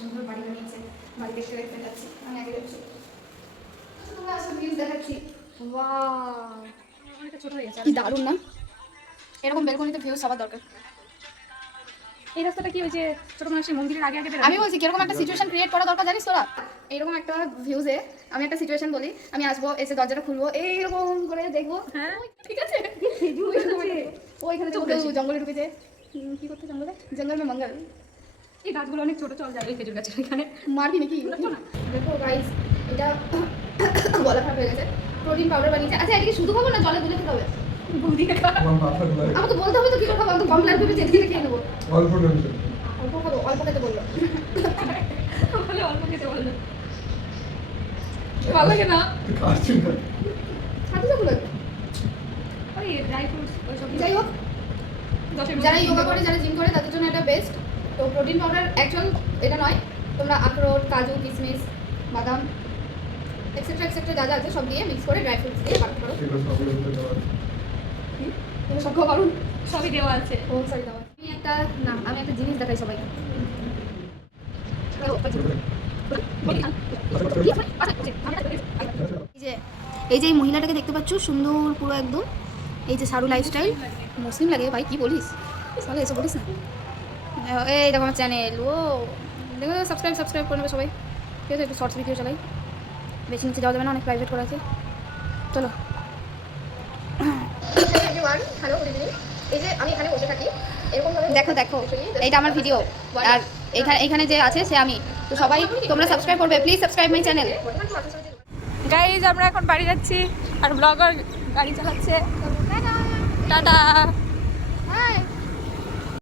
সুন্দর বাড়ি বানিয়েছে। বাড়ি দেখতে দেখতে যাচ্ছি, আমি আগে যাচ্ছি। তোমরা আসলে ভিউজ দেখাচ্ছি। ওয়াও, অনেকটা ছোট হয়ে গেছে। কি দারুণ না? এরকম বেলকনিতে ভিউজ সবার দরকার। এই রাস্তাটা কি ওই যে ছোট মানুষের মন্দিরের আগে আগে আমি বলছি কিরকম একটা সিচুয়েশন ক্রিয়েট করা দরকার জানিস তোরা? এইরকম একটা ভিউজে আমি একটা সিচুয়েশন বলি, আমি আসবো, এসে দরজাটা খুলবো, এইরকম করে দেখবো, হ্যাঁ ঠিক আছে? ওইখানে তো কেউ জঙ্গলে ঢুকেছে। কি করতে জঙ্গলে? জঙ্গল মে মঙ্গল। এই গাছগুলো অনেক ছোট, চল যাই ওই খেজুর গাছের এখানে। মারবি নাকি? দেখো গাইস, এটা গলা খারাপ হয়ে গেছে। প্রোটিন পাউডার বানিয়েছে। আচ্ছা এটাকে শুধু খাবো না জলে গুলে খেতে হবে? বুদ্ধি দেখা আমাকে বলতে হবে তো কি করে খাবো, আমি তো কম লাগবে ভেবে চেয়ে খেয়ে নেবো। অল্প টেনশন অল্প খাবো, অল্প খেতে বললো। বলে অল্প খেতে বললো। ভালো লাগে না কাটছি না হাতে যাবো লাগবে। ওই ড্রাই ফ্রুটস ওই সব যাই হোক, যারা যোগা করে, যারা জিম করে তাদের জন্য এটা বেস্ট। তো প্রোটিন পাউডার অ্যাকচুয়াল এটা নয়, তোমরা আখরোট, কাজু, কিশমিশ, বাদাম এক্সেট্রা এক্সেট্রা যা যা আছে সব দিয়ে মিক্স করে ড্রাই ফ্রুটস দিয়ে বানাতে পারো। সেটা সবগুলো হতে দেওয়া তুমি সব খাওয়া পারুন। সবই দেওয়া আছে। ও সরি দাও, আমি একটা জিনিস দেখাই সবাইকে। এই যে এই মহিলাটাকে দেখতে পাচ্ছ, সুন্দর পুরো একদম, এই যে সারু লাইফস্টাইল। মুসলিম লাগে ভাই, কি বলিস? তাহলে এসব বলিস না। এই দেখো আমার চ্যানেল, ও দেখো সাবস্ক্রাইব করে নেবে সবাই। ঠিক আছে, একটু শর্টস ভিডিও চালাই, বেশি নিচে যাওয়া যাবে না, অনেক প্রাইভেট করা আছে। চলো। Hello, good evening. এই যে আমি এখানে বসে থাকি, এরকম ভাবে দেখো দেখো, এইটা আমার ভিডিও, আর এখানে যে আছে সে আমি। তো সবাই তোমরা সাবস্ক্রাইব করবে, please subscribe my channel. Guys আমরা এখন বাড়ি যাচ্ছি আর ব্লগার গাড়ি চালাচ্ছে। টাটা।